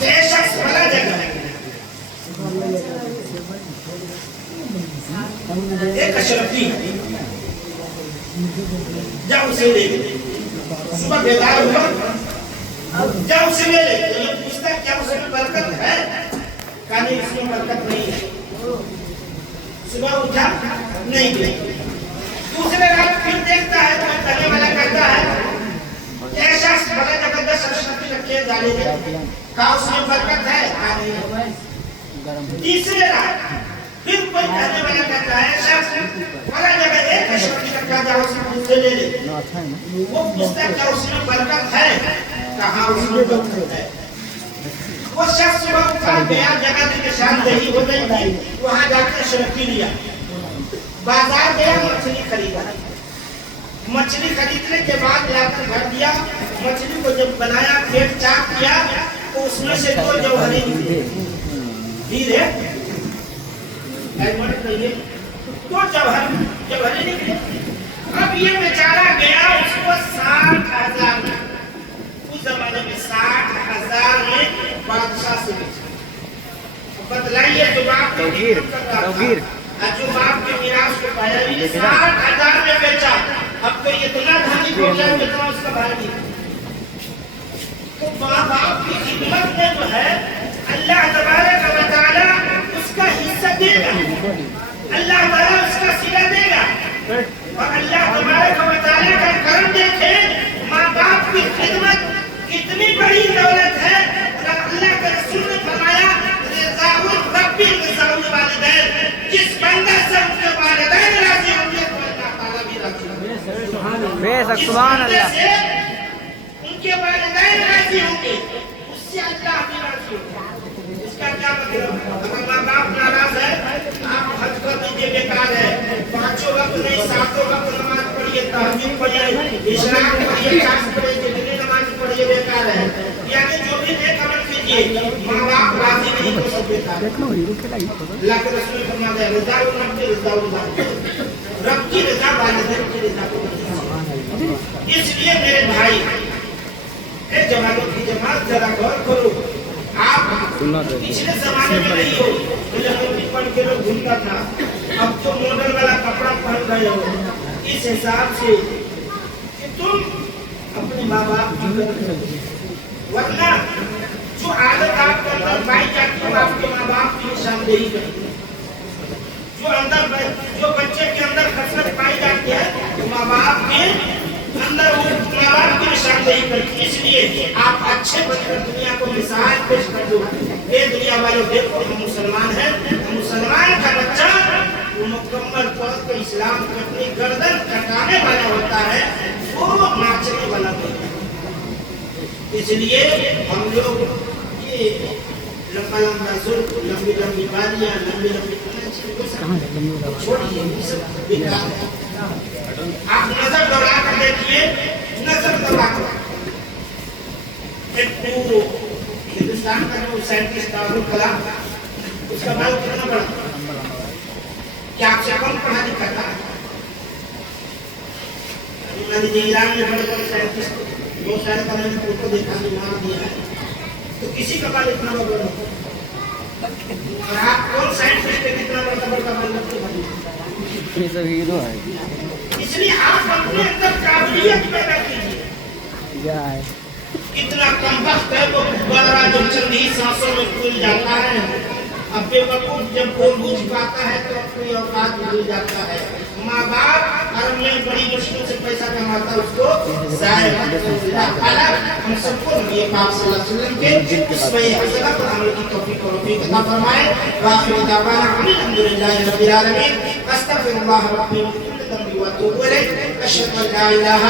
یہ شخص بھلا جگہ ہے، ایک اشرفی جب اسے لے گئے صبح بیدار ہوا، جب اسے لے لے تو یہ پوچھتا کیا اس میں برکت ہے؟ کہا نہیں اس میں برکت نہیں ہے۔ صبح اٹھا نہیں گئی، دوسرے رات پھر دیکھتا ہے تو کہنے والا کہتا ہے کہ اے شخص بڑا زبردست اشرفی رکھے ڈالے گئے، کہا اس میں برکت ہے؟ کہا نہیں ہے۔ تیسرے رات پھر کوئی کہنے والا کہتا ہے شخص بڑا جگہ ایک اشرفی رکھا جاؤ اس سے لے لے، وہ پوچھتا کیا اس میں برکت ہے؟ کہا اس میں برکت ہے۔ وہ شخص صبح اٹھا گیا، جگہ کی نشاندہی ہو گئی تھی، وہاں جا کے اشرفی لیا، بازار گیا مچھلی خریدا، مچھلی خریدنے کے بعد لا کر گھر دیا، مچھلی کو جب بنایا پھر چاک کیا تو اس میں سے دو جوہری نکلے، ہیرے دو جوہری نکلے۔ اب یہ بیچارہ گیا، اس کو 60,000 میں، اس زمانے میں 60,000 میں بادشاہ سے بیچا۔ بتلائیے جو باپ جو باپ کے میراث کو پایا 60,000 میں بیچا، اب تو اتنا دھانی ہو گیا جتنا اس کا بھائی نہیں۔ تو ماں باپ کی خدمت میں جو ہے اللہ تبارک و تعالی اس کا حصہ دے گا، اللہ تعالی اس کا صلہ دے گا، اور اللہ تبارک و تعالی کا کرم دیکھے ماں باپ کی خدمت کتنی بڑی دولت ہے۔ اللہ کے رسول نے فرمایا ربی رضا الوالدین، جس بندہ سے ان کے والدین راضی ہوں گے تو اللہ تعالیٰ بھی راضی ہوں گے۔ سبحان اللہ، ان کے والدین راضی ہوں گے اس سے اللہ بھی راضی ہوں گے۔ اس کا کیا مطلب؟ اگر ماں باپ ناراض ہے آپ حج کر دیجیے، بیکار ہے، 5 وقت نہیں 7 وقت نماز پڑھیے، تہجد پڑھیے، اشراق پڑھیے، چاش پڑھیے، جتنی نماز پڑھیے بیکار ہے۔ یعنی جو بھی نیک عمل کیجیے ماں باپ راضی نہیں ہو سکتے، اللہ کے رسول نے فرمایا رضا رب کی رضا رب کی رضا والدین کی رضا کو۔ اس لیے میرے بھائی اے جوانوں کی جماعت ذرا غور کرو، آپ پچھلے زمانے میں نہیں ہو جو پڑھ کے لوگ گھومتا تھا، اب تو ماڈل والا کپڑا پہن رہے ہو، اس حساب سے کہ تم اپنے ماں باپ کی قدر کرو، ورنہ جو عادت آپ کے اندر پائی جاتی ہے آپ کے ماں باپ کی نشاندہی کرتی ہے، جو بچے کے اندر خصلت پائی جاتی ہے ماں باپ کے اندر وہ ماں باپ کی نشاندہی کرتی ہے۔ اس لیے آپ اچھے بن کر دنیا کو مثال پیش کر دو، اے دنیا والوں دیکھو ہم مسلمان ہیں، مسلمان کا بچہ وہ مکمل طور پر اسلام کو اپنی گردن کٹانے والا ہوتا ہے، وہ ناچنے والا ہوتا ہے۔ اس لیے ہم لوگ یہ لمبا لمبا ظلم، لمبی لمبی بالیاں، لمبی لمبی چھوڑیے، یہ سب بیکار ہے۔ آپ نظر دوڑا کر دیکھیے، نظر دوڑا کر ایک ہندوستان کا جو سائنٹسٹ ابوال کلام، اس کا بال کتنا بڑا، کیا آپ سے کون پڑھا لکھا تھا؟ میں نے ایران میں بڑے بڑے سائنٹسٹ بہت سارے کا میں نے فوٹو دیکھا نام دیا ہے، تو کسی کا بال اتنا بڑا نہیں، اور آپ کون سائنٹسٹ ہے کتنا بڑا بال رکھتے ہیں؟ یہ سب ہیرو ہے۔ اس لیے آپ اپنے اندر قابلیت پیدا کیجیے۔ کتنا کم وقت ہے وہ بڑا جب چند ہی سانسوں میں کھل جاتا ہے، اب بے وقوف جب وہ بوجھ پاتا ہے تو اپنی اوقات بھول جاتا ہے۔ ماں باپ عرب میں بڑی مشکل سے پیسہ کماتا ہے، اس کو ضائع اللہ تعالیٰ ہم سب کو نبی پاک صلی اللہ علیہ وسلم کے اسوہ حسنہ پر عمل کی توفیق اور رفیق عطا فرمائے۔ وآخر دعوانا الحمدللہ رب العالمین، استغفر اللہ ربی من کل ذنب واتوب الیہ، اشہد ان لا الہ